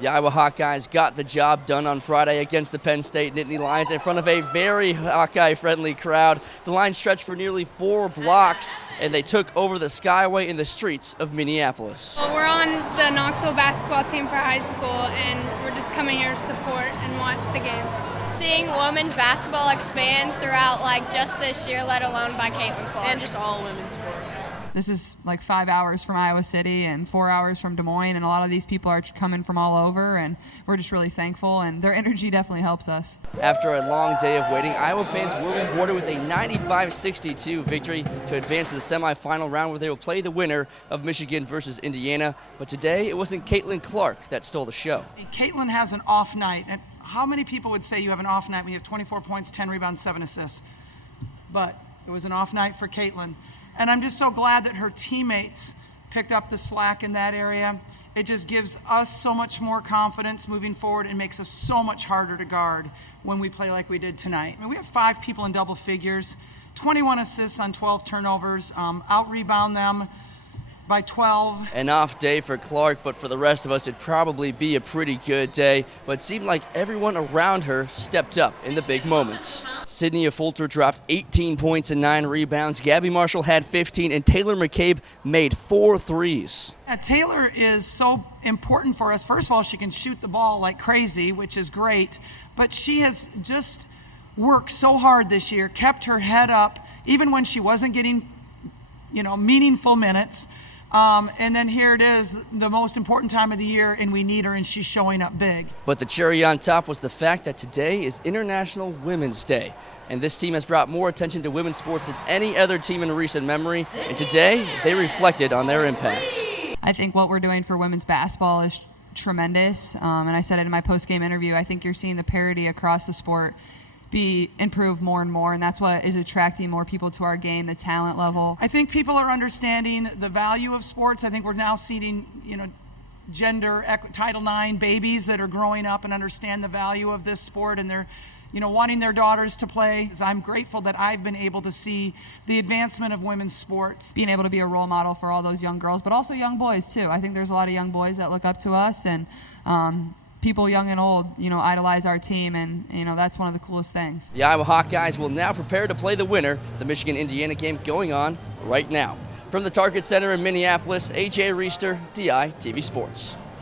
The Iowa Hawkeyes got the job done on Friday against the Penn State Nittany Lions in front of a very Hawkeye-friendly crowd. The line stretched for nearly 4 blocks, and they took over the Skyway in the streets of Minneapolis. Well, we're on the Knoxville basketball team for high school, and we're just coming here to support and watch the games. Seeing women's basketball expand throughout just this year, let alone by Caitlin Clark. And just all women's sports. This is 5 hours from Iowa City and 4 hours from Des Moines, and a lot of these people are coming from all over, and we're just really thankful, and their energy definitely helps us. After a long day of waiting, Iowa fans were rewarded with a 95-62 victory to advance to the semifinal round, where they will play the winner of Michigan versus Indiana. But today, it wasn't Caitlin Clark that stole the show. Caitlin has an off night, and how many people would say you have an off night when you have 24 points, 10 rebounds, 7 assists? But it was an off night for Caitlin. And I'm just so glad that her teammates picked up the slack in that area. It just gives us so much more confidence moving forward and makes us so much harder to guard when we play like we did tonight. I mean, we have 5 people in double figures, 21 assists on 12 turnovers, out-rebound them by 12. An off day for Clark, but for the rest of us, it'd probably be a pretty good day. But it seemed like everyone around her stepped up in the big moments. Sydney Fulter dropped 18 points and 9 rebounds. Gabby Marshall had 15, and Taylor McCabe made 4 threes. Taylor is so important for us. First of all, she can shoot the ball like crazy, which is great. But she has just worked so hard this year, kept her head up, even when she wasn't getting, meaningful minutes. And then here it is, the most important time of the year, and we need her, and she's showing up big. But the cherry on top was the fact that today is International Women's Day. And this team has brought more attention to women's sports than any other team in recent memory. And today, they reflected on their impact. I think what we're doing for women's basketball is tremendous. And I said it in my post-game interview, I think you're seeing the parity across the sport be improved more and more, and that's what is attracting more people to our game, the talent level. I think people are understanding the value of sports. I think we're now seeing, gender Title IX babies that are growing up and understand the value of this sport, and they're, wanting their daughters to play. I'm grateful that I've been able to see the advancement of women's sports. Being able to be a role model for all those young girls, but also young boys too. I think there's a lot of young boys that look up to us, and people young and old, idolize our team, and, that's one of the coolest things. The Iowa Hawkeyes will now prepare to play the winner, the Michigan-Indiana game going on right now. From the Target Center in Minneapolis, A.J. Reister, DITV Sports.